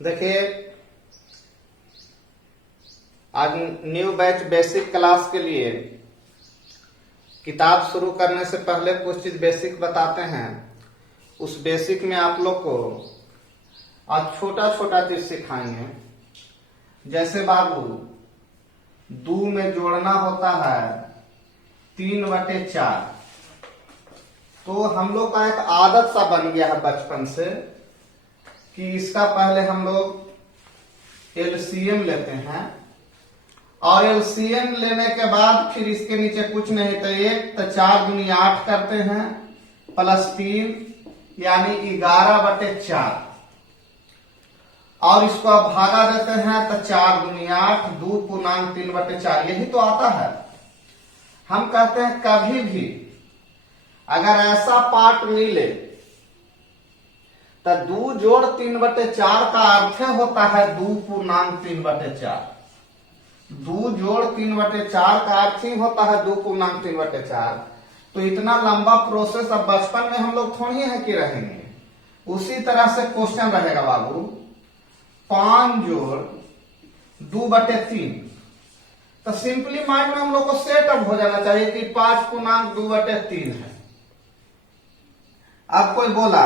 देखिए, आज new batch basic class के लिए किताब शुरू करने से पहले कुछ चीज बेसिक बताते हैं। उस बेसिक में आप लोग को आज छोटा छोटा चीज सिखाएंगे। जैसे बाबू, दो में जोड़ना होता है 3/4। तो हम लोग का एक आदत सा बन गया है बचपन से कि इसका पहले हम लोग एलसीएम लेते हैं और एलसीएम लेने के बाद फिर इसके नीचे कुछ नहीं तो 1 तो 4 दूनी 8 करते हैं +3 यानी 11/4 और इसको अब भागा देते हैं तो 4 दूनी 8 2 पूर्णांक 3/4 यही तो आता है। हम कहते हैं कभी भी अगर ऐसा पार्ट मिले तो 2 जोड़ 3/4 का अर्थ होता है 2 पूर्णांक 3/4। 2 जोड़ 3/4 का अर्थ ही होता है 2 पूर्णांक 3/4। तो इतना लंबा प्रोसेस अब बचपन में हम लोग थोड़ी है कि रहेंगे। उसी तरह से क्वेश्चन रहेगा बाबू, 5 जोड़ 2/3। तो सिंपली माइंड में हम लोग को सेटअप हो जाना चाहिए कि 5 पूर्णांक 2/3 है। अब कोई बोला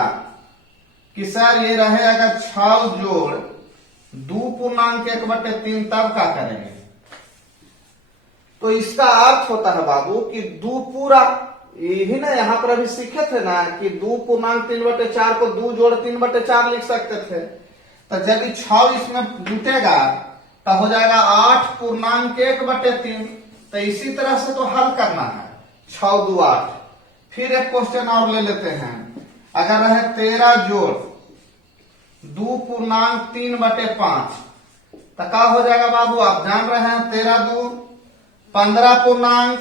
कि सर ये रहेगा 6 जोड़ 2 पूर्णांक 1/3 तब क्या करेंगे? तो इसका अर्थ होता है बाबू कि 2 पूरा, यही ना यहां पर अभी सीखे थे ना कि 2 पूर्णांक 3/4 को 2 जोड़ 3/4 लिख सकते थे। तो जब 6 इसमें जुटेगा तो हो जाएगा 8 पूर्णांक 1/3। तो इसी तरह से तो हल करना है। 6 2 8। फिर एक क्वेश्चन और ले लेते हैं। अगर रहे 13 जोड़ 2 पूर्णांक 3/5 तो क्या हो जाएगा बाबू? आप जान रहे हैं 13 2 15 पूर्णांक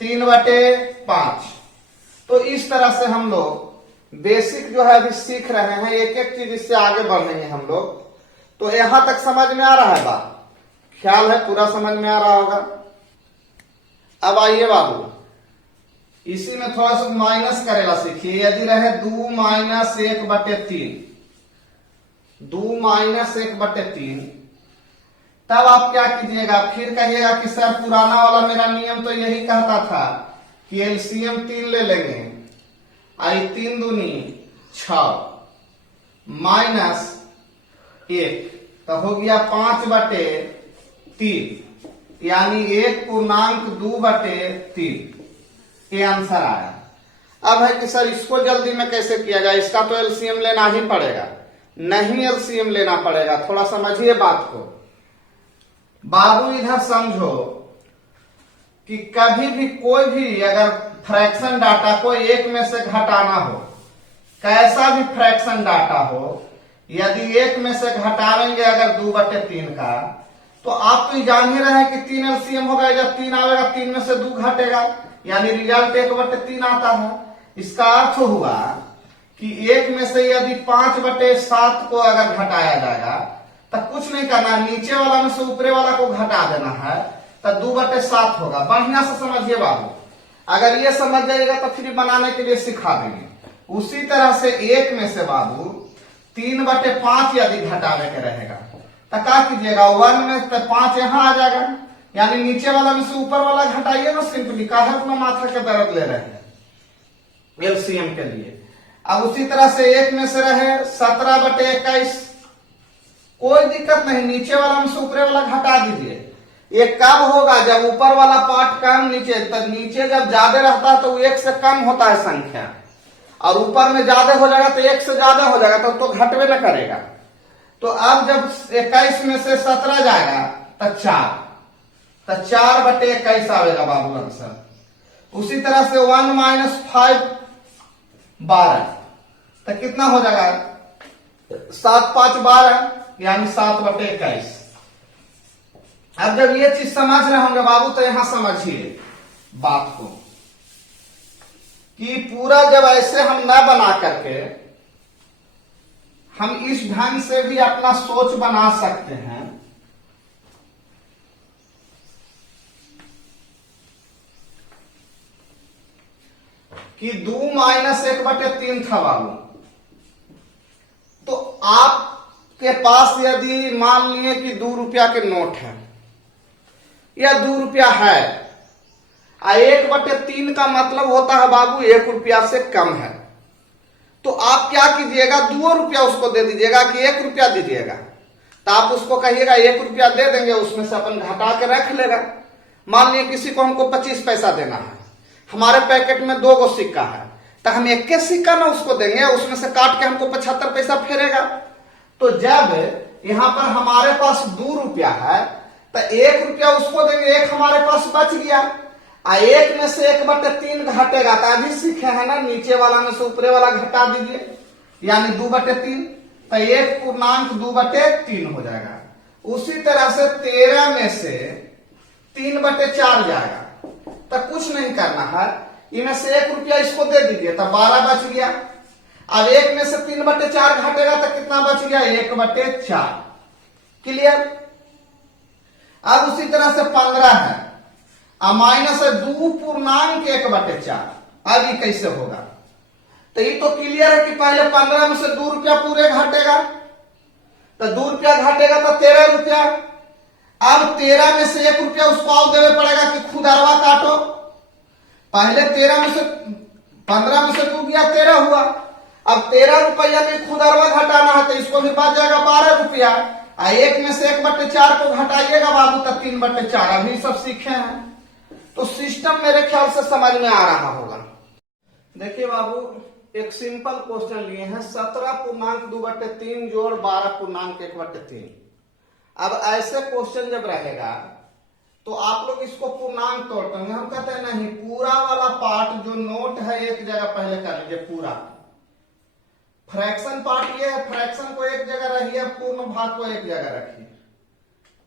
3/5। तो इस तरह से हम लोग बेसिक जो है अभी सीख रहे हैं, एक एक चीज इससे आगे बढ़ेंगे हम लोग। तो यहां तक समझ में आ रहा है बात? ख्याल है पूरा समझ में आ रहा होगा। अब आइए बाबू, इसी में थोड़ा सा माइनस करेला सीखिए। यदि रहे 2 - 1/3, 2 - 1/3, तब आप क्या कीजिएगा? फिर कहिएगा कि सर पुराना वाला मेरा नियम तो यही कहता था कि एलसीएम 3 ले लेंगे। आई 3 दूनी 6 -1 तो हो गया 5/3 यानी 1 पूर्णांक 2/3। ये आंसर आया। अब है कि सर इसको जल्दी में कैसे किया जाए? इसका तो एलसीएम लेना ही पड़ेगा। नहीं एलसीएम लेना पड़ेगा, थोड़ा समझिए बात को। बाबू इधर समझो कि कभी भी कोई भी अगर फ्रैक्शन डाटा को 1 में से घटाना हो, कैसा भी फ्रैक्शन डाटा हो, यदि 1 में से घटावेंगे अगर 2/3 का, तो आप तो जान ही रहे हैं कि 3 एलसीएम होगा। जब 3 आएगा 3 में से 2 घटेगा यानी रिजल्ट 1/3 आता है। इसका अर्थ हुआ कि 1 में से यदि 5/7 को अगर घटाया जाएगा तो कुछ नहीं करना, नीचे वाला में से ऊपरे वाला को घटा देना है तो 2/7 होगा। बढ़िया से समझिए बाबू, अगर ये समझ जाइएगा तो फिर बनाने के लिए सिखा देंगे। उसी तरह से 1 में से बाबू 3/5 यदि घटाने के रहेगा तो क्या कीजिएगा? 1 में तो 5 यहां आ जाएगा यानी नीचे वाला में से ऊपर वाला घटाइए ना। सिंपली काहे अपना माथा के दर्द ले रहे हैं एलसीएम के लिए। अब उसी तरह से 1 में से रहे 17/21, कोई दिक्कत नहीं, नीचे वाला में से ऊपरे वाला घटा दीजिए। ये कब होगा? जब ऊपर वाला पार्ट कम, नीचे जब ज्यादा रहता है तो 1 से कम होता है संख्या, और ऊपर में ज्यादा हो जाएगा तो 1 से ज्यादा हो जाएगा तो घटवे न करेगा। तो अब जब 21 में से 17 जाएगा तो 4, तो 4/21 आएगा बाबू आंसर। उसी तरह से 1 - 5 12 तो कितना हो जाएगा? 7 5 12 यानी 7/21। अब जब ये चीज समझ रहे होंगे बाबू तो यहां समझिए बात को कि पूरा जब ऐसे हम न बना करके हम इस ढंग से भी अपना सोच बना सकते हैं कि 2 - 1/3 था बाबू। तो आप के पास यदि मान लिए कि 2 रुपया के नोट है या 2 रुपया है, 1/3 का मतलब होता है बाबू 1 रुपया से कम है, तो आप क्या कीजिएगा, 2 रुपया उसको दे दीजिएगा कि 1 रुपया दीजिएगा। तो आप उसको कहिएगा 1 रुपया दे देंगे, उसमें से अपन घटा के रख लेगा। मान लिया किसी को हमको 25 पैसा देना है, हमारे पैकेट में 2 गो सिक्का है, तो हम 1 सिक्का ना उसको देंगे, उसमें से काट के हमको 75 पैसा फेरेगा। तो जब यहां पर हमारे पास 2 रुपया है तो 1 रुपया उसको देंगे, 1 हमारे पास बच गया। 1 में से 1/3 घटेगा, तो अभी सीखे है ना, नीचे वाला में से ऊपरे वाला घटा दीजिए, यानी 2/3, तो 1/2/3 हो जाएगा। उसी तरह से 13 में से 3/4 जाएगा, तो कुछ नहीं करना है, इनमें से 1 रुपया इसको दे दीजिए, तो 12 बच गया। अब 1 में से 3/4 घटेगा तो कितना बच गया, 1/4। क्लियर। अब उसी तरह से 15 है, अब माइनस है 2.1/4। अब ये कैसे होगा, तो ये तो क्लियर है कि पहले 15 में से 2 रुपया पूरे घटेगा, तो 2 रुपया घटेगा तो 13 रुपया। अब 13 में से 1 रुपया उसको और देवे पड़ेगा कि खुदरवा काटो। पहले 13 में से 15 में से 2 गया 13 हुआ, अब 13 रुपया में खुदरवा घटाना है, तो इसको भी बच जाएगा 12 रुपया। 1 में से 1/4 को घटाइएगा बाबू, तो 3/4। अभी सब सीखे हैं, तो सिस्टम मेरे ख्याल से समझ में आ रहा होगा। देखिए बाबू, एक सिंपल क्वेश्चन लिए हैं, 17.2/3 जोड़ 12.1/3। अब ऐसे क्वेश्चन जब रहेगा तो आप लोग इसको पूर्णांक तोड़ते होंगे। हम कहते हैं नहीं, पूरा वाला पार्ट जो नोट है एक जगह पहले कर लीजिए, पूरा फ्रैक्शन पार्ट ये है, फ्रैक्शन को एक जगह रखिए, पूर्ण भाग को एक जगह रखिए।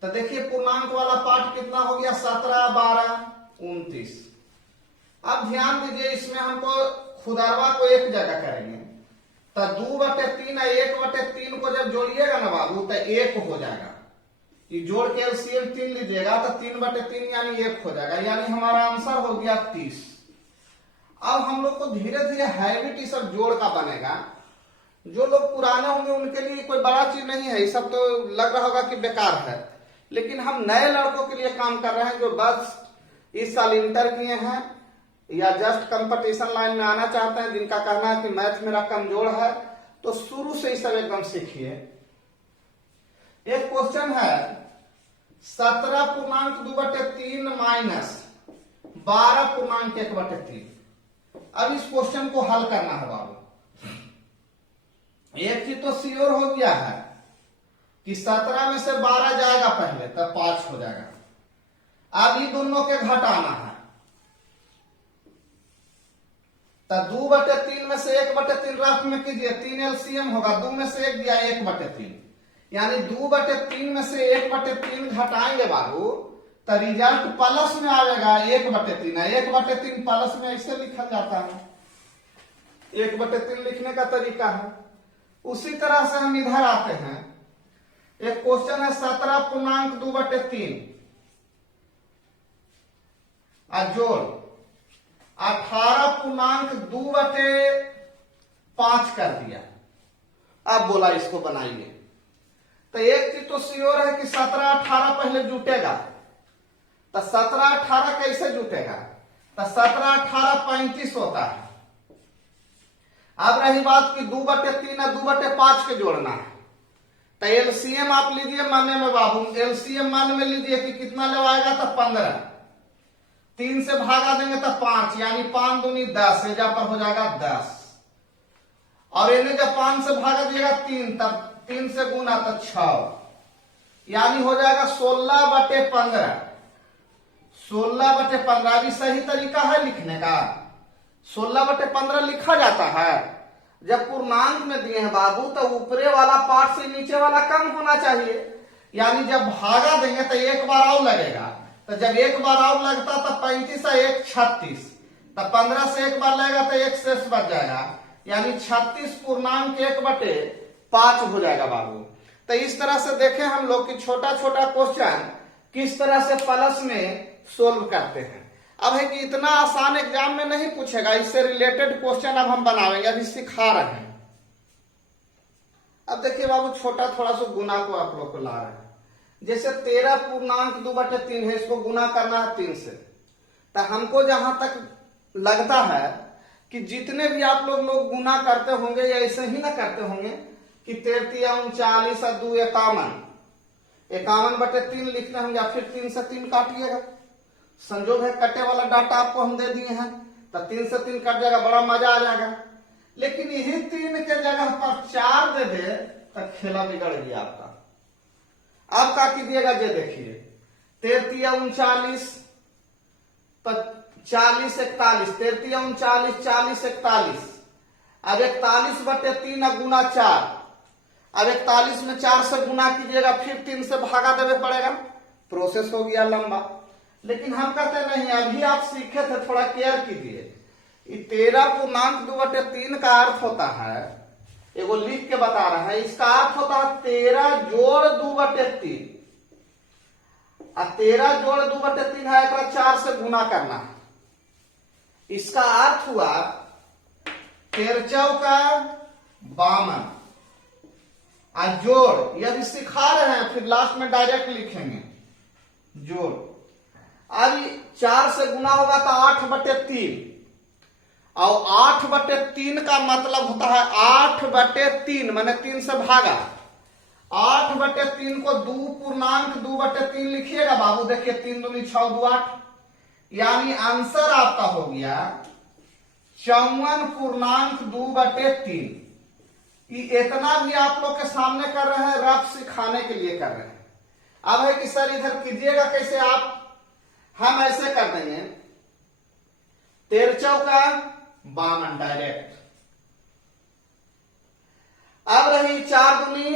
तो देखिए पूर्णांक वाला पार्ट कितना हो गया, 17, 12, 29। अब ध्यान दीजिए, इसमें हमको खुदरवा को एक जगह करेंगे, तो 2/3 और 1/3 को जब जोड़िएगा ना बाबू, तो 1 हो जाएगा। ये जोड़ के एलसीएम 3 लीजिएगा तो 3/3 यानी 1 हो जाएगा, यानी हमारा आंसर हो गया 30। अब हम लोग को धीरे धीरे हैबिट ये सब जोड़ का बनेगा। जो लोग पुराने होंगे उनके लिए कोई बड़ा चीज नहीं है, ये सब तो लग रहा होगा कि बेकार है, लेकिन हम नए लड़कों के लिए काम कर रहे हैं, जो बस इस साल इंटर किए हैं या जस्ट कंपटीशन लाइन में आना चाहते हैं, जिनका कहना है कि मैथ मेरा कमजोर है, तो शुरू से ही सब एकदम सीखिए। एक क्वेश्चन है 17.2/3 माइनस 12.1/3। अब इस क्वेश्चन को हल करना है बाबू। एक चीज तो श्योर हो गया है कि 17 में से 12 जाएगा पहले, तब 5 हो जाएगा। अब ये दोनों के घटाना है, तब 2/3 में से 1/3 रफ में कीजिए, 3 एलसीएम होगा, 2 में से 1 गया 1/3, यानी 2/3 में से 1/3 घटाएंगे बाबू, तो रिजल्ट प्लस में आएगा 1/3। 1/3 प्लस में ऐसे लिखा जाता है, 1/3 लिखने का तरीका है। उसी तरह से हम इधर आते हैं, एक क्वेश्चन है 17.2/3 जोड़ 18.2/5 कर दिया। अब बोला इसको बनाइए, तो एक चीज तो श्योर है कि 17, 18 पहले जुटेगा, तो 17, 18 कैसे जुटेगा, तो 17, 18 35 होता है। अब रही बात कि 2/3 और 2/5 के जोड़ना है, तो एलसीएम आप लीजिए माने में बाबू, एलसीएम मान में लीजिए कि कितना ले आएगा, तो 15, 3 से भागा देंगे तो 5, यानी 5 दूनी 10, एजा पर हो जाएगा 10। और इन्हें जब 5 से भागा दिएगा 3, तब 3 से गुना तो 6, यानी हो जाएगा 16/15। 16/15 भी सही तरीका है लिखने का। 16/15 लिखा जाता है। जब पूर्णांक में दिए हैं बाबू, तो ऊपरे वाला पार्ट से नीचे वाला कम होना चाहिए, यानी जब भागा देंगे तो एक बार और लगेगा, तो जब एक बार और लगता तो 35 और 1 36, तो 15 से एक बार लगेगा तो 1 शेष बच जाएगा, यानी 36.1/5 हो जाएगा बाबू। तो इस तरह से देखें हम लोग कि छोटा छोटा क्वेश्चन किस तरह से प्लस में सोल्व करते हैं। अब है कि इतना आसान एग्जाम में नहीं पूछेगा, इससे रिलेटेड क्वेश्चन अब हम बनाएंगे, अभी सिखा रहे हैं। अब देखिए बाबू, छोटा थोड़ा सा गुना को आप लोग को ला रहे हैं। जैसे 13.2/3 है, इसको गुना करना है 3 से। तो हमको जहां तक लगता है कि जितने भी आप लोग गुना करते होंगे या ऐसे ही ना करते होंगे कि 13 और 2 51, 51/3 लिखना होंगे, फिर 3 से 3 काटिएगा। संजोग है कटे वाला डाटा आपको हम दे दिए हैं, तो 3 से 3 कट जाएगा, बड़ा मजा आ जाएगा। लेकिन यही 3 के जगह पर 4 दे दे तो खेला बिगड़ गया आपका। अब क्या कीजिएगा, ये देखिए 13 39 तो 40 41, 13 39 40 41। अब 41/3 गुना 4। अब 41 में 4 से गुना कीजिएगा, फिर 3 से भागा देवे पड़ेगा। प्रोसेस हो गया लंबा। लेकिन हम कहते नहीं, अभी आप सीखे थे, थोड़ा केयर कीजिए। 13.2/3 का अर्थ होता है, एगो लिख के बता रहा है, इसका अर्थ होता है 13 जोड़ 2/3। 13 जोड़ 2/3 है, 4 से गुना करना है। इसका अर्थ हुआ 13 चौका 52। जोड़, यदि सिखा रहे हैं, फिर लास्ट में डायरेक्ट लिखेंगे जोड़। अब 4 से गुना होगा तो 8/3, और 8/3 का मतलब होता है 8/3 माने 3 से भागा। 8/3 को 2.2/3 लिखिएगा बाबू। देखिए 3 दूनी 6 2 8, यानी आंसर आपका हो गया 54.2/3। इतना भी आप लोग के सामने कर रहे हैं, रफ सिखाने के लिए कर रहे हैं। अब है कि सर इधर कीजिएगा कैसे आप, हम ऐसे कर देंगे 13 चौका 52 डायरेक्ट। अब रही 4 दूनी,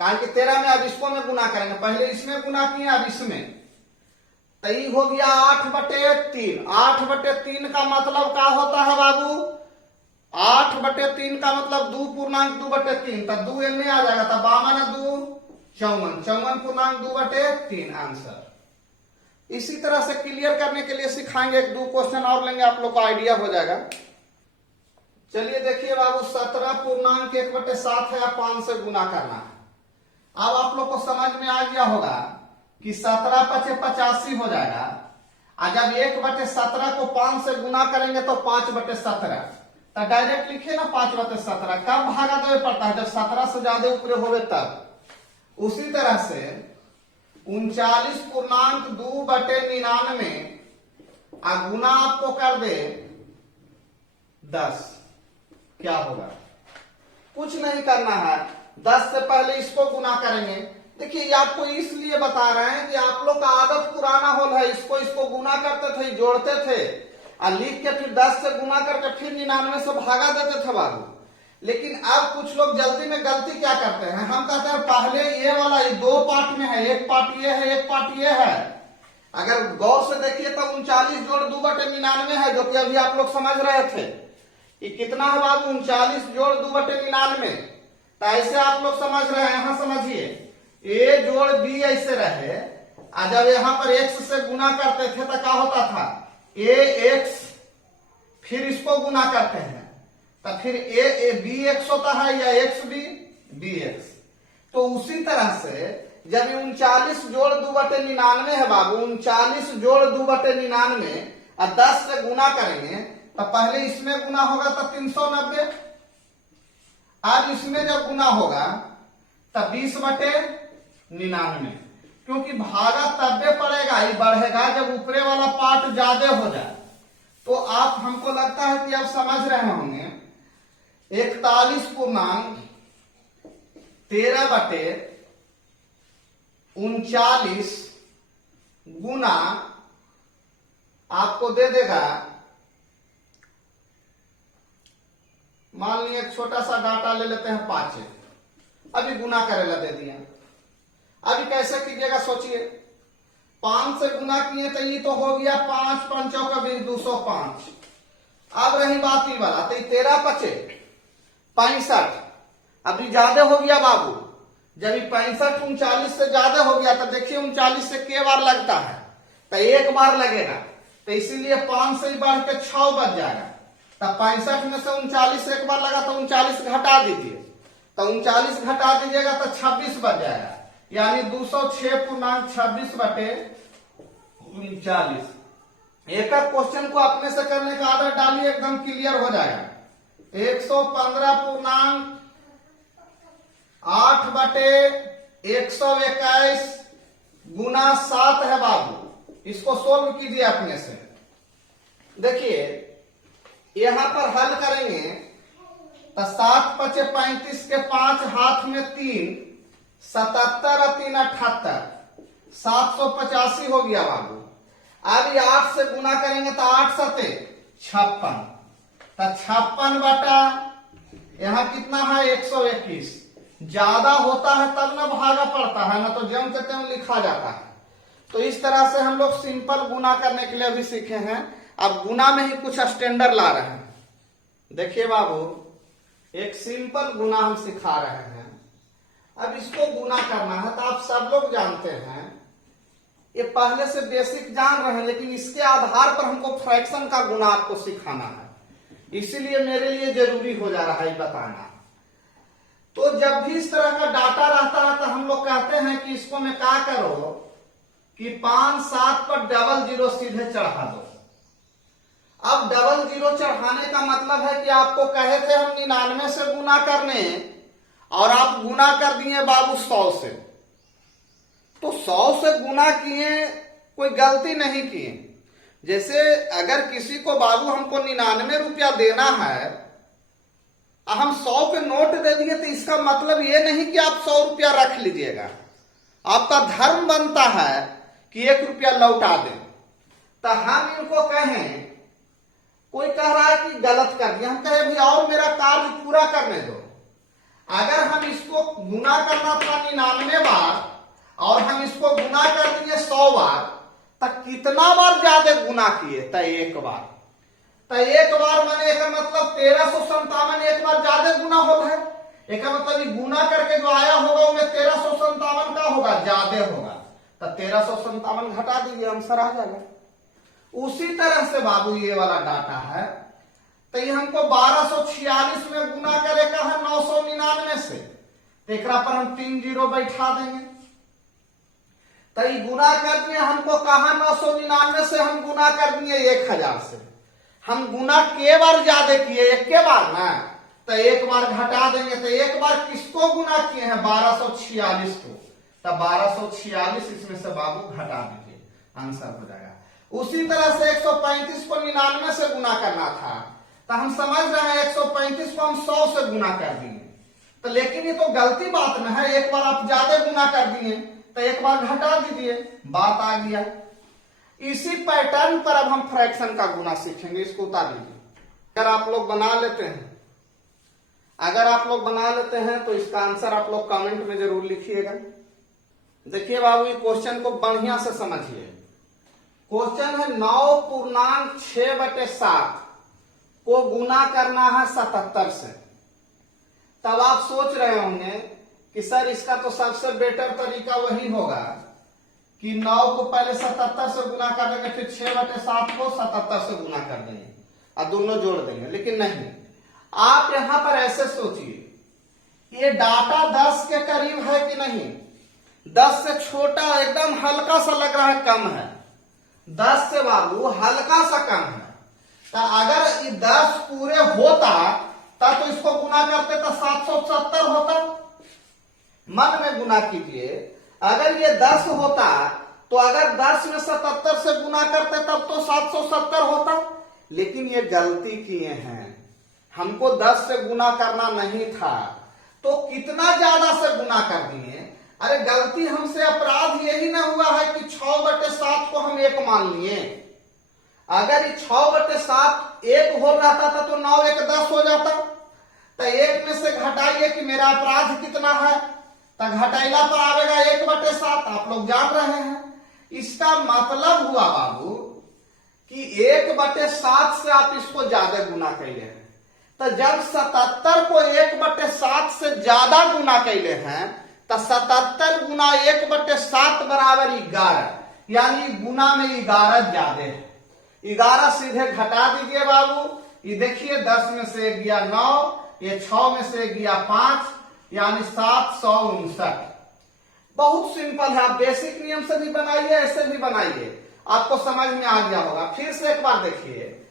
कारण कि 13 में अब इसको में गुना करेंगे, पहले इसमें गुना किए, अब इसमें, तो ये हो गया 8/3। 8/3 का मतलब क्या होता है बाबू, 8/3 का मतलब 2.2/3, तो 2 एने आ जाएगा, तो 52 2 54, 54.2/3 आंसर। इसी तरह से क्लियर करने के लिए सिखाएंगे, 1-2 क्वेश्चन और लेंगे, आप लोग को आइडिया हो जाएगा। चलिए देखिए बाबू, 17.1/7 है, 5 से गुना करना है। अब आप लोग को समझ में आ गया होगा कि 17 × 5 = 85 हो जाएगा। और जब 1/17 को 5 से गुना करेंगे तो 5/17, तो डायरेक्ट लिखिए ना 5/17। कब भागा देवे पड़ता है, जब 17 से ज्यादा ऊपर होवे तब। उसी तरह से 39.2/99 गुना आपको कर दे 10, क्या होगा, कुछ नहीं करना है। 10 से पहले इसको गुना करेंगे। देखिए ये आपको इसलिए बता रहे हैं कि आप लोग का आदत पुराना होल है, इसको गुना करते थे, जोड़ते थे, और लिख के फिर 10 से गुना करके फिर 99 से भागा देते थे बाबू। लेकिन अब कुछ लोग जल्दी में गलती क्या करते हैं, हम कहते हैं पहले ये वाला 2 पार्ट में है, एक पार्ट ये है, एक पार्ट ये है। अगर गौर से देखिए तो 39 जोड़ 2/99 है, जो कि अभी आप लोग समझ रहे थे। ये कितना है बाबू, 39 जोड़ 2/99। तो ऐसे आप लोग समझ रहे हैं, यहां समझिए a जोड़ b ऐसे रहे, और जब यहां पर x से गुना करते थे तो क्या होता था, ax, फिर इसको गुना करते हैं तो फिर a bx होता है, या xb bx। तो उसी तरह से जब 39 जोड़ 2/99 है बाबू, 39 जोड़ 2/99 और 10 से गुना करेंगे तो पहले इसमें गुना होगा तो 390, अब इसमें जब गुना होगा तब 20/99, क्योंकि भागा तब्बे पड़ेगा, ही बढ़ेगा जब ऊपरे वाला पार्ट ज्यादा हो जाए। तो आप, हमको लगता है कि आप समझ रहे होंगे। 41.13/39 गुना आपको दे देगा, मान लीजिए एक छोटा सा डाटा ले लेते हैं 5, अभी गुना करेला दे दिया। अभी कैसे कीजिएगा सोचिए, 5 से गुना किए तो ये तो हो गया 5 × 5 = 205। अब रही बात ये वाला, तो 13 × 5 = 65। अभी ज्यादा हो गया बाबू, जब 65 39 से ज्यादा हो गया तो देखिए 39 से के बार लगता है, तो 1 बार लगेगा, तो इसीलिए 5 से बढ़ के 6 बच जाएगा। तब 65 में से 39 एक बार लगा तो 39 घटा दीजिए, तो 39 घटा दीजिएगा तो 26 बच जाएगा, यानी 206.26 बटे 39। एक एक क्वेश्चन को अपने से करने का आदत डालिए, एकदम क्लियर हो जाएगा। 115.8 बटे 121 गुना 7 है बाबू। इसको सोल्व कीजिए अपने से। देखिए यहां पर हल करेंगे तो 7 पचे 35 के 5 हाथ में 3, 77 और 3 78, 785 हो गया बाबू। अब ये 8 से गुना करेंगे तो 8 सते 56, तो 56 बटा यहां कितना है 121। ज्यादा होता है तब ना भागा पड़ता है, ना तो ज्यों के त्यों लिखा जाता है। तो इस तरह से हम लोग सिंपल गुना करने के लिए भी सीखे हैं। अब गुना में ही कुछ स्टैंडर्ड ला रहे हैं। देखिए बाबू, एक सिंपल गुना हम सिखा रहे हैं। अब इसको गुना करना है तो आप सब लोग जानते हैं, ये पहले से बेसिक जान रहे हैं, लेकिन इसके आधार पर हमको फ्रैक्शन का गुना आपको सिखाना है। इसीलिए मेरे लिए जरूरी हो जा रहा है बताना। तो जब भी इस तरह का डाटा रहता है तो हम लोग कहते हैं कि इसको मैं क्या करो कि 5 7 पर डबल जीरो सीधे चढ़ा दो। अब डबल जीरो चढ़ाने का मतलब है कि आपको कहे थे हम 99 से गुना करने, और आप गुना कर दिए बाबू 100 से। तो 100 से गुना किए, कोई गलती नहीं किए। जैसे अगर किसी को बाबू हमको 99 रुपया देना है, हम 100 के नोट दे दिए, तो इसका मतलब ये नहीं कि आप 100 रुपया रख लीजिएगा। आपका धर्म बनता है कि 1 रुपया लौटा दें। तो हम इनको कहें, कोई कह रहा है कि गलत कर दिया, हम कहे भी और मेरा कार्य पूरा करने दो। अगर हम इसको गुना करना था 99 बार और हम इसको गुना कर दिए 100 बार, तो कितना बार ज्यादा गुना किए? तो 1 बार। तो 1 बार माने एक मतलब 1357 एक बार ज्यादा गुना होता है। एक मतलब ये गुना करके जो आया होगा उसमें 1357 का होगा, ज्यादा होगा। तो 1357 घटा दीजिए, आंसर आ जाएगा। उसी तरह से बाबू ये वाला डाटा है, तो ये हमको 1246 में गुना करेगा है 999 से। तो एक पर हम 3 जीरो बैठा देंगे। तो ये गुना कर दिए, हमको कहा 999 से हम गुना कर दिए 1000 से। हम गुना के बार ज्यादा किए? 1 के बार ना, तो 1 बार घटा देंगे। तो 1 बार किसको गुना किए हैं? 1246 को। तो 1246 इसमें से बाबू घटा दीजिए, आंसर हो जाएगा। उसी तरह से 135 को 99 से गुना करना था, तो हम समझ रहे हैं 135 को हम 100 से गुना कर दिए। तो लेकिन ये तो गलती बात में है, 1 बार आप ज्यादा गुना कर दिए तो 1 बार घटा दीजिए, बात आ गया। इसी पैटर्न पर अब हम फ्रैक्शन का गुना सीखेंगे। इसको उतार लीजिए। अगर आप लोग बना लेते हैं तो इसका आंसर आप लोग कमेंट में जरूर लिखिएगा। देखिए बाबू, ये क्वेश्चन को बढ़िया से समझिए। क्वेश्चन है 9.6/7 को गुना करना है 77 से। तब आप सोच रहे होंगे कि सर इसका तो सबसे बेटर तरीका वही होगा कि 9 को पहले 77 से गुना कर देंगे, फिर 6/7 को 77 से गुना कर देंगे और दोनों जोड़ देंगे। लेकिन नहीं, आप यहां पर ऐसे सोचिए, ये डाटा 10 के करीब है कि नहीं? 10 से छोटा, एकदम हल्का सा लग रहा है, कम है। 10 से बाबू हल्का सा कम है। तो अगर ये 10 पूरे होता तब तो इसको गुना करते तो 770 होता। मन में गुना कीजिए, अगर ये 10 होता तो अगर 10 में 77 से गुना करते तब तो 770 होता। लेकिन ये गलती किए हैं, हमको 10 से गुना करना नहीं था, तो कितना ज्यादा से गुना कर दिए। अरे गलती हमसे, अपराध यही ना हुआ है कि 6/7 को हम 1 मान लिए। अगर ये 6/7 1 हो जाता था तो 9 1 10 हो जाता। तो 1 में से घटाइए कि मेरा अपराध कितना है, तो घटाइला पर आएगा 1/7। आप लोग जान रहे हैं, इसका मतलब हुआ बाबू कि 1/7 से आप इसको ज्यादा गुना कैले हैं। तो जब 77 को 1/7 से ज्यादा गुना कैले हैं, तो 77 गुना 1/7 बराबर 11, यानी गुना में 11 ज्यादा है। 11 सीधे घटा दीजिए बाबू। ये देखिए 10 में से 1 गया 9, ये 6 में से 1 गया 5, यानी 759। बहुत सिंपल है, आप बेसिक नियम से भी बनाइए, ऐसे भी बनाइए, आपको समझ में आ गया होगा। फिर से एक बार देखिए,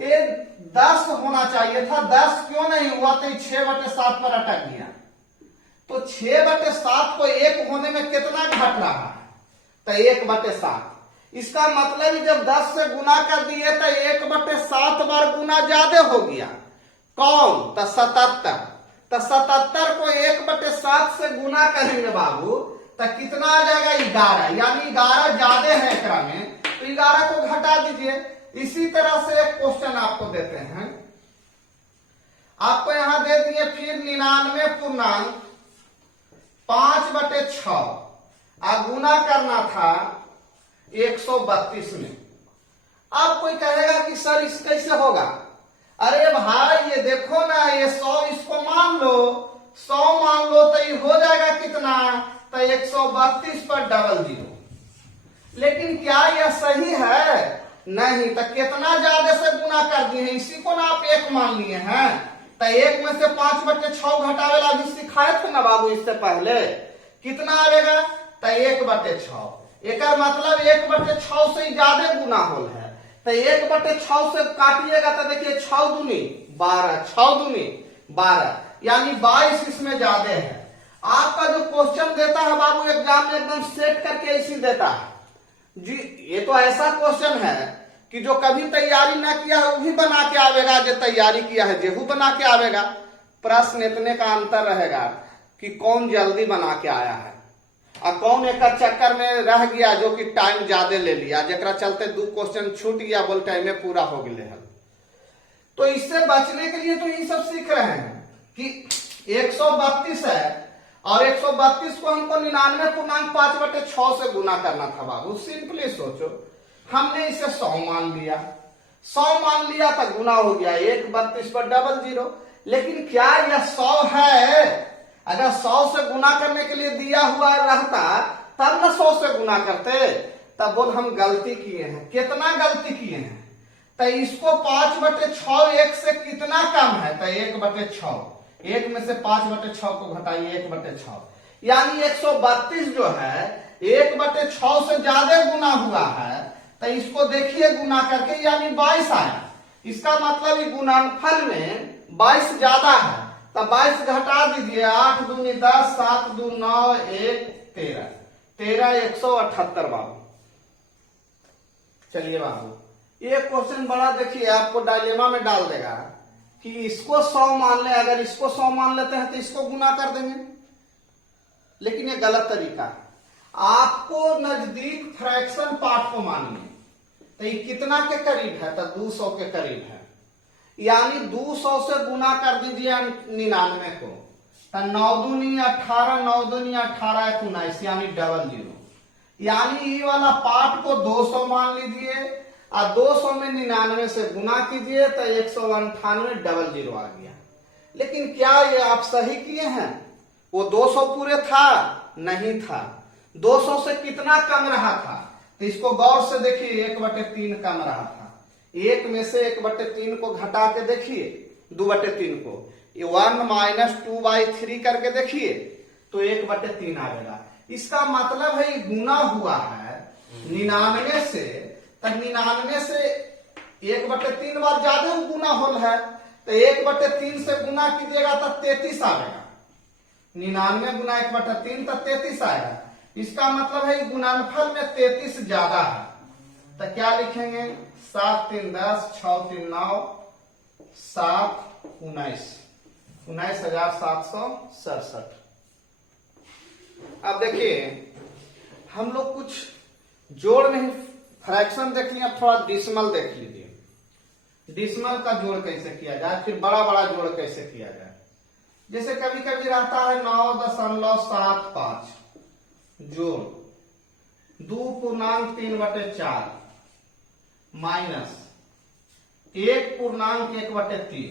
ये 10 होना चाहिए था, 10 क्यों नहीं हुआ, तो 6/7 पर अटक गया। तो 6/7 को 1 होने में कितना घट रहा है, तो 1/7। इसका मतलब ही जब 10 से गुना कर दिए तो 1/7 बार गुना ज्यादा हो गया। कौन, तो 77। तो 77 को 1/7 से गुना करेंगे बाबू, तो कितना आ जाएगा, 11। यानी 11 ज्यादा है एकरा में, तो 11 को घटा दीजिए। इसी तरह से एक क्वेश्चन आपको देते हैं, आपको यहां दे दिए फिर 99.5/6 गुना करना था 132 में। अब कोई कहेगा कि सर इस कैसे होगा, अरे भाई ये देखो ना, ये 100 इसको मान लो, 100 मान लो, तो ये हो जाएगा कितना, तो 132 पर 00। लेकिन क्या यह सही है, नहीं। तो कितना ज्यादा से गुना कर दिए हैं, इसी को ना आप 1 मान लिए हैं, तो 1 में से 5/6 घटावेला अभी सिखाए थे ना बाबू इससे पहले, कितना आएगा, तो 1/6। एक मतलब 1/6 से ज्यादा गुना होल है, तो 1/6 से काटिएगा तो देखिए 6 दूनी 12, 6 दूनी 12, यानी 22 इसमें ज्यादा है। आपका जो क्वेश्चन देता है बाबू एग्जाम में एकदम सेट करके इसी देता है जी। ये तो ऐसा क्वेश्चन है कि जो कभी तैयारी ना किया है वो भी बना के आवेगा, जो तैयारी किया है जेहू बना के आवेगा। प्रश्न इतने का अंतर रहेगा कि कौन जल्दी बना के आया है और कौन एक चक्कर में रह गया जो कि टाइम ज्यादा ले लिया, जरा चलते 2 क्वेश्चन छूट गया, बोल टाइम में पूरा हो गया है। तो इससे बचने के लिए तो ये सब सीख रहे हैं कि 132 है और 132 को हमको 99.5/6 से गुना करना था बाबू। सिंपली सोचो, हमने इसे 100 मान लिया, 100 मान लिया तो गुना हो गया 1/32 पर 00। लेकिन क्या यह 100 है? अगर 100 से गुना करने के लिए दिया हुआ रहता तब न 100 से गुना करते। तब बोल हम गलती किए हैं। कितना गलती किए हैं, तो इसको 5/6 1 से कितना कम है, तो 1/6। 1 में से 5/6 को घटाइए 1/6, यानी 132 जो है 1/6 से ज्यादा गुना हुआ है। तो इसको देखिए गुना करके, यानी 22 आया। इसका मतलब गुणनफल में 22 ज्यादा है, तो 22 घटा दीजिए, 8 दूनी 10, 7 दू 9, 1 13, 13 178 बाबू। चलिए बाबू, ये क्वेश्चन बड़ा देखिए आपको डायलेमा में डाल देगा कि इसको 100 मान ले, अगर इसको 100 मान लेते हैं तो इसको गुना कर देंगे, लेकिन ये गलत तरीका है। आपको नजदीक फ्रैक्शन पार्ट को मानिए, तो ये कितना के करीब है, तो 200 के करीब है, यानी 200 से गुना कर दीजिए 99 को, तो 9 दूनी 18, 9 दूनी 18 19, यानी 00। यानी ये वाला पार्ट को 200 मान लीजिए और 200 में 99 से गुना कीजिए तो 198 00 आ गया। लेकिन क्या ये आप सही किए हैं? वो 200 पूरे था? नहीं था। 200 से कितना कम रहा था, तो इसको गौर से देखिए 1/3 कम रहा था। 1 में से 1/3 को घटा के देखिए 2/3 को, 1 - 2/3 करके देखिए तो 1/3 आएगा। इसका मतलब है गुना हुआ है 99 से, तब 99 से 1/3 बार ज्यादा गुना होल है, तो 1/3 से गुना कीजिएगा तो 33 आएगा। 99 गुना 1/3 तो 33 आएगा। इसका मतलब है गुणनफल में 33 ज्यादा है, तो क्या लिखेंगे, 7 3 10, 6 3 9, 7 19, 19,767। अब देखिए हम लोग कुछ जोड़ नहीं, फ्रैक्शन देख लिया, थोड़ा डिसिमल देख लीजिए। डिसिमल का जोड़ कैसे किया जाए, फिर बड़ा बड़ा जोड़ कैसे किया जाए। जैसे कभी कभी रहता है 9.75 जोड़ 2.3/4 माइनस 1.1/3।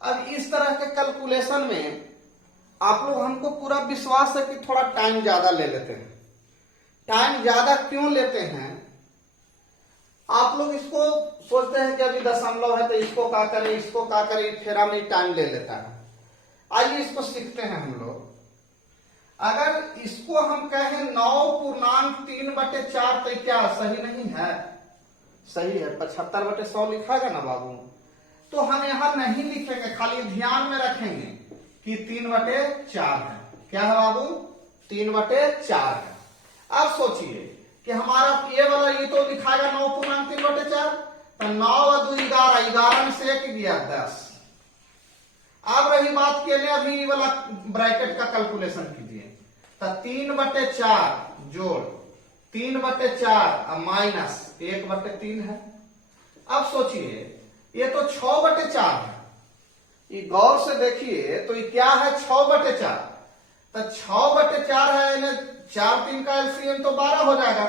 अब इस तरह के कैलकुलेशन में आप लोग, हमको पूरा विश्वास है कि थोड़ा टाइम ज्यादा ले लेते हैं। टाइम ज्यादा क्यों लेते हैं? आप लोग इसको सोचते हैं कि अभी दशमलव है तो इसको क्या करें, इसको क्या करें, फेरा में टाइम ले लेता है। आइए इसको सीखते हैं हम लोग। अगर इसको हम कहें 9.3/4 तो क्या सही नहीं है? सही है। 75/100 लिखा ना बाबू, तो हम यहां नहीं लिखेंगे, खाली ध्यान में रखेंगे कि 3/4 है। क्या है बाबू? 3/4 है। अब सोचिए कि हमारा ये वाला ये तो लिखाएगा 9.3/4, तो 9 और 2 11, 11 में से 1 गया 10। अब रही बात के लिए अभी ये वाला ब्रैकेट का कैलकुलेशन कीजिए, तो 3/4 जोड़ 3/4 माइनस 1/3 है। अब सोचिए ये तो 6/4 है, ये गौर से देखिए तो ये क्या है? 6/4। तो 6/4 है, यानी 4 3 का एलसीएम तो 12 हो जाएगा।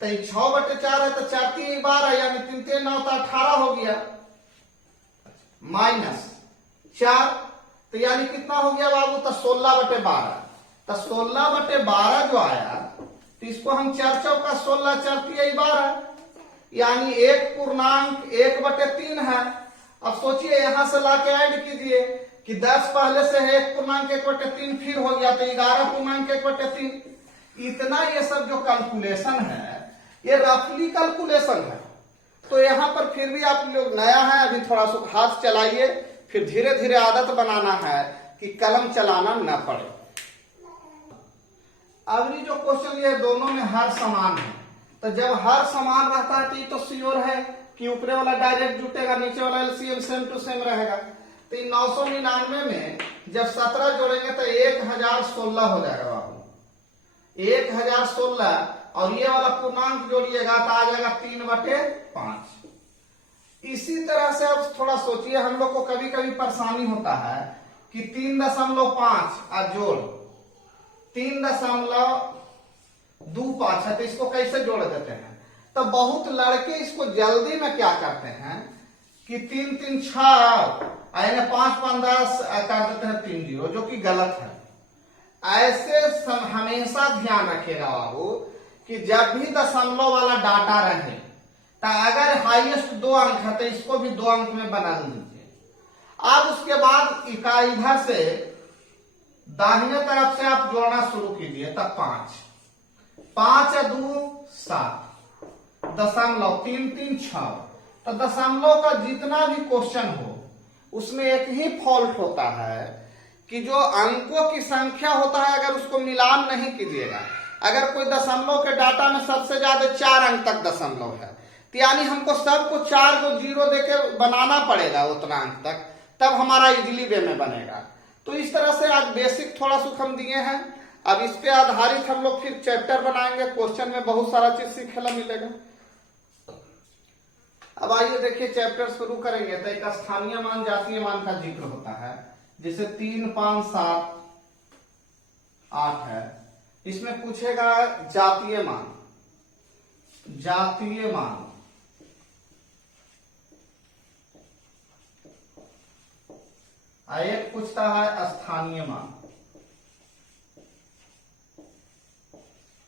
तो ये 6/4 है, तो 4 3 12, यानी 3 3 9 तो 18 हो गया, माइनस 4, तो यानी कितना हो गया बाबू? तो 16/12। तो 16/12 जो आया, तो इसको हम 4 चौका 16, 4 3 12, यानी 1.1/3 है। अब सोचिए यहां से लाके ऐड कीजिए कि 10 पहले से है, 1.1/3 फिर हो गया, तो 11.1/3। इतना ये सब जो कैलकुलेशन है ये रफली कैलकुलेशन है। तो यहां पर फिर भी आप लोग नया है, अभी थोड़ा सा हाथ चलाइए, फिर धीरे धीरे आदत बनाना है कि कलम चलाना न पड़े। अगली जो क्वेश्चन ये दोनों में हर समान है, तो जब हर समान रहता है तो ये तो श्योर है कि ऊपरे वाला डायरेक्ट जुटेगा, नीचे वाला एलसीएम सेम टू सेम रहेगा। तो 999 में जब 17 जोड़ेंगे तो 1016 हो जाएगा बाबू, 1016, और ये वाला पूर्णांक जोड़िएगा तो आ जाएगा 3/5। इसी तरह से अब थोड़ा सोचिए, हम लोग को कभी कभी परेशानी होता है कि 3.5 और जोड़ 3.25 है, तो इसको कैसे जोड़ देते हैं? तो बहुत लड़के इसको जल्दी में क्या करते हैं कि 3 3 6 यानी 5 5 10 कर देते हैं 3 0, जो कि गलत है। ऐसे हमेशा ध्यान रखिएगा बाबू कि जब भी दशमलव वाला डाटा रहे, तो अगर हाईएस्ट 2 अंक है तो इसको भी 2 अंक में बना लीजिए। अब उसके बाद इधर से दाहिने तरफ से आप जोड़ना शुरू कीजिए, तब 5 5 या 2 7, दशमलव 3 3 6। तो दशमलव का जितना भी क्वेश्चन हो उसमें एक ही फॉल्ट होता है कि जो अंकों की संख्या होता है, अगर उसको मिलान नहीं कीजिएगा, अगर कोई दशमलव के डाटा में सबसे ज्यादा 4 अंक तक दशमलव है, तो यानी हमको सबको 4 को 0 देके बनाना पड़ेगा उतना अंक तक, तब हमारा इजीली वे में बनेगा। तो इस तरह से आज बेसिक थोड़ा सुख हम दिए हैं। अब इस पे आधारित हम लोग फिर चैप्टर बनाएंगे, क्वेश्चन में बहुत सारा चीज सीखने मिलेगा। अब आइए देखिए चैप्टर शुरू करेंगे। तो एक स्थानीय मान जातीय मान का जिक्र होता है, जैसे 3 5 7 8 है। इसमें पूछेगा जातीय मान, जातीय मान एक पूछता है स्थानीय मान,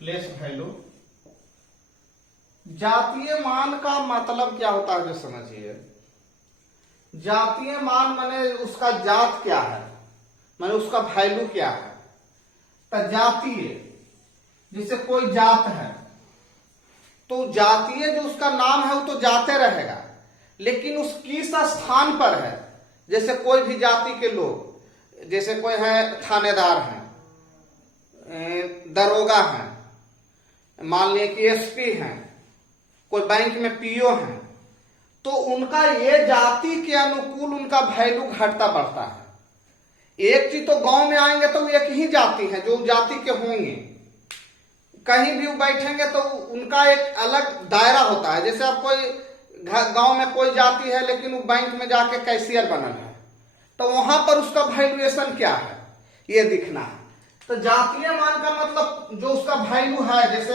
प्लेस वैल्यू। जातीय मान का मतलब क्या होता है जो समझिए। जातीय मान माने उसका जात क्या है, माने उसका वैल्यू क्या है। तो जातीय जैसे कोई जात है, तो जातीय जो उसका नाम है वो तो जाते रहेगा, लेकिन उस किस स्थान पर है। जैसे कोई भी जाति के लोग, जैसे कोई है थानेदार है, दरोगा है, मान लिया कि एसपी है, कोई बैंक में पीओ है, तो उनका ये जाति के अनुकूल उनका वैल्यू घटता बढ़ता है। एक चीज तो गांव में आएंगे तो एक ही जाति है जो जाति के होंगे, कहीं भी बैठेंगे तो उनका एक अलग दायरा होता है। जैसे अब कोई गांव में कोई जाति है लेकिन वो बैंक में जाके कैशियर बनल है, तो वहां पर उसका वैल्यूएशन क्या है ये दिखना है। तो जातीय मान का मतलब जो उसका वैल्यू है, जैसे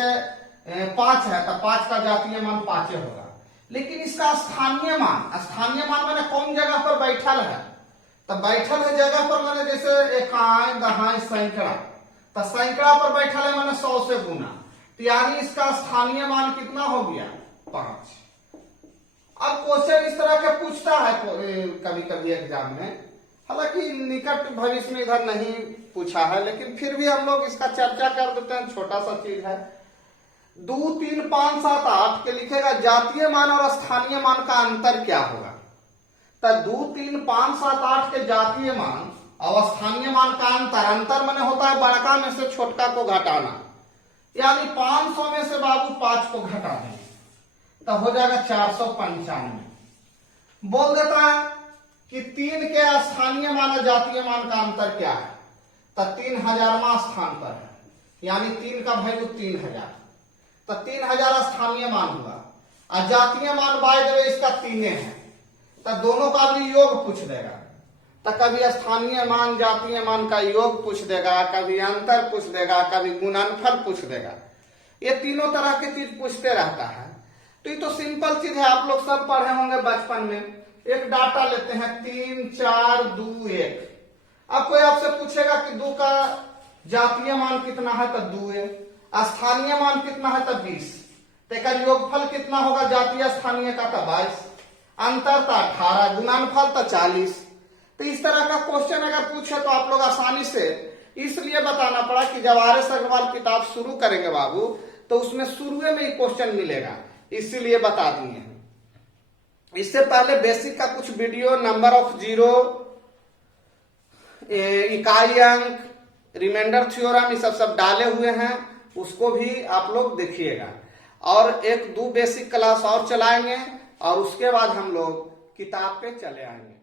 5 है तो 5 का जातीय मान 5 होगा। लेकिन इसका स्थानीय मान, स्थानीय मान माने कौन जगह पर बैठल है, तो बैठल है जगह पर माने जैसे इकाई दहाई सैकड़ा, तो सैकड़ा पर बैठल है माने 100 से गुना, तो यानी इसका स्थानीय मान कितना हो गया 5। अब क्वेश्चन इस तरह के पूछता है कभी कभी एग्जाम में, हालांकि निकट भविष्य में इधर नहीं पूछा है, लेकिन फिर भी हम लोग इसका चर्चा कर देते हैं, छोटा सा चीज है। 2, 3, 5, 7, 8 के लिखेगा जातीय मान और स्थानीय मान का अंतर क्या होगा। तो 2, 3, 5, 7, 8 के जातीय मान और स्थानीय मान का अंतर माने होता है बड़का में से छोटका को घटाना, यानी 500 में से बाबू 5 को घटा देंगे तो हो जाएगा 495। बोल देता है कि 3 के स्थानीय मान और जातीय मान का अंतर क्या है, तो 3000वां स्थान पर है, यानी 3 का वैल्यू 3000, तो 3000 स्थानीय मान हुआ और जातीय मान बाय द वे इसका 3 है, तो दोनों का भी योग पूछ देगा। तो कभी स्थानीय मान जातीय मान का योग पूछ देगा, कभी अंतर पूछ देगा, कभी गुणनफल पूछ देगा, ये तीनों तरह की चीज पूछते रहता है। तो ये तो सिंपल चीज है, आप लोग सब पढ़े होंगे बचपन में। एक डाटा लेते हैं 3, 4, 2, 1। अब कोई आपसे पूछेगा कि 2 का जातीय मान कितना है, तो 2 है, स्थानीय मान कितना है, तो 20, तो योगफल कितना होगा जातीय स्थानीय का, तो 22, अंतर तो 18, गुणनफल तो 40। तो इस तरह का क्वेश्चन अगर पूछे तो आप लोग आसानी से, इसलिए बताना पड़ा कि जब RS अग्रवाल किताब शुरू करेंगे बाबू तो उसमें शुरू में ही क्वेश्चन मिलेगा, इसीलिए बता दिए हैं। इससे पहले बेसिक का कुछ वीडियो, नंबर ऑफ जीरो, इकाई अंक, रिमाइंडर थ्योरम, ये सब डाले हुए हैं, उसको भी आप लोग देखिएगा। और 1-2 बेसिक क्लास और चलाएंगे और उसके बाद हम लोग किताब पे चले आएंगे।